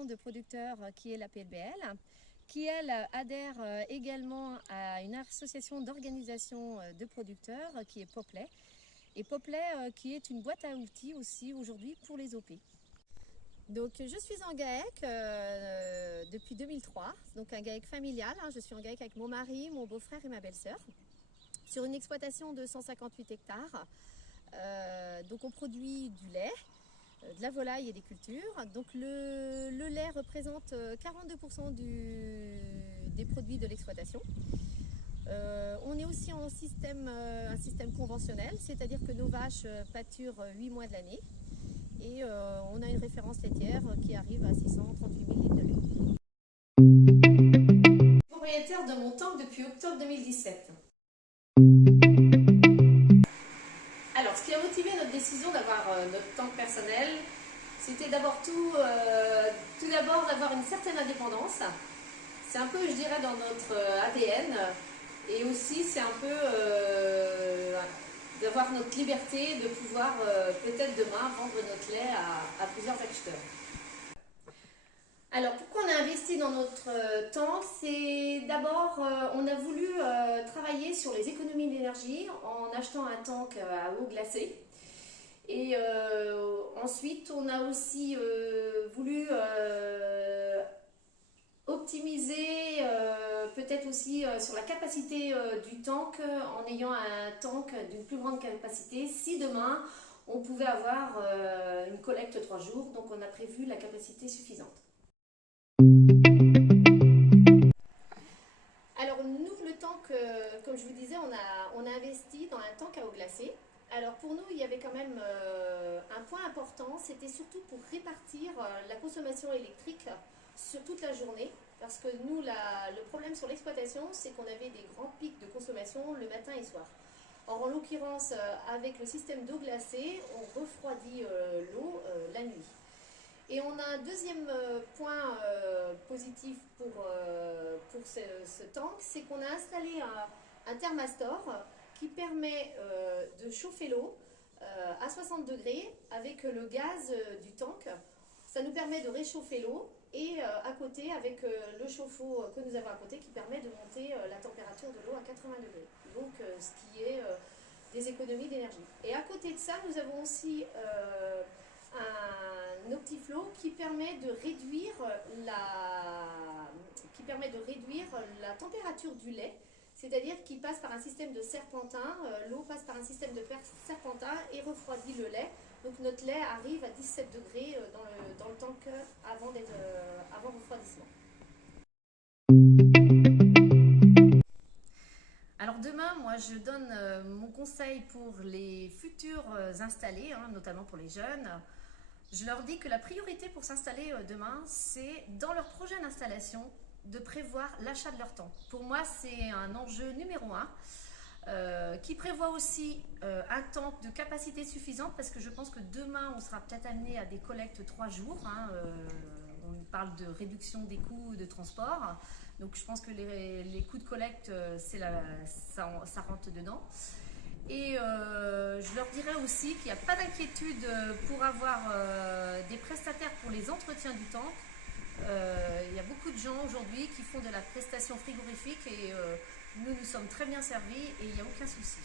l'association de producteurs qui est la PLBL, qui elle adhère également à une association d'organisation de producteurs qui est Poplet. Et Poplet qui est une boîte à outils aussi aujourd'hui pour les OP. Donc je suis en GAEC depuis 2003, donc un GAEC familial. Je suis en GAEC avec mon mari, mon beau-frère et ma belle-sœur, sur une exploitation de 158 hectares. Donc on produit du lait, de la volaille et des cultures. Donc le lait représente 42% des produits de l'exploitation. On est aussi en un système conventionnel, c'est-à-dire que nos vaches pâturent 8 mois de l'année. Et on a une référence laitière qui arrive à 638 000 litres de lait. Propriétaire de mon tank depuis octobre 2017. Alors, ce qui a motivé notre décision d'avoir notre tank personnel, c'était d'abord tout d'abord d'avoir une certaine indépendance. C'est un peu, je dirais, dans notre ADN. Et aussi, c'est un peu d'avoir notre liberté de pouvoir peut-être demain vendre notre lait à plusieurs acheteurs. Alors pourquoi on a investi dans notre tank? C'est d'abord, on a voulu travailler sur les économies d'énergie en achetant un tank à eau glacée. Et ensuite, on a aussi voulu optimiser peut-être aussi sur la capacité du tank en ayant un tank d'une plus grande capacité si demain on pouvait avoir une collecte 3 jours, donc on a prévu la capacité suffisante. Alors nous, le tank, comme je vous disais, on a investi dans un tank à eau glacée. Alors pour nous, il y avait quand même un point important, c'était surtout pour répartir la consommation électrique sur toute la journée, parce que nous, le problème sur l'exploitation, c'est qu'on avait des grands pics de consommation le matin et soir. Or, en l'occurrence, avec le système d'eau glacée, on refroidit l'eau la nuit. Et on a un deuxième point positif pour ce tank, c'est qu'on a installé un thermastor qui permet de chauffer l'eau à 60 degrés avec le gaz du tank. Ça nous permet de réchauffer l'eau et à côté avec le chauffe-eau que nous avons à côté qui permet de monter la température de l'eau à 80 degrés. Donc ce qui est des économies d'énergie. Et à côté de ça, nous avons aussi un Optiflow qui permet de réduire la température du lait, c'est-à-dire qu'il passe par un système de serpentin, l'eau passe par un système de serpentin et refroidit le lait. Donc notre lait arrive à 17 degrés dans le tank avant refroidissement. Alors demain, moi je donne mon conseil pour les futurs installés, notamment pour les jeunes. Je leur dis que la priorité pour s'installer demain, c'est dans leur projet d'installation de prévoir l'achat de leur tank. Pour moi, c'est un enjeu numéro 1 qui prévoit aussi un tank de capacité suffisante parce que je pense que demain, on sera peut-être amené à des collectes 3 jours. On parle de réduction des coûts de transport. Donc je pense que les coûts de collecte, ça rentre dedans. Et je leur dirais aussi qu'il n'y a pas d'inquiétude pour avoir des prestataires pour les entretiens du tank. Il y a beaucoup de gens aujourd'hui qui font de la prestation frigorifique et nous sommes très bien servis et il n'y a aucun souci.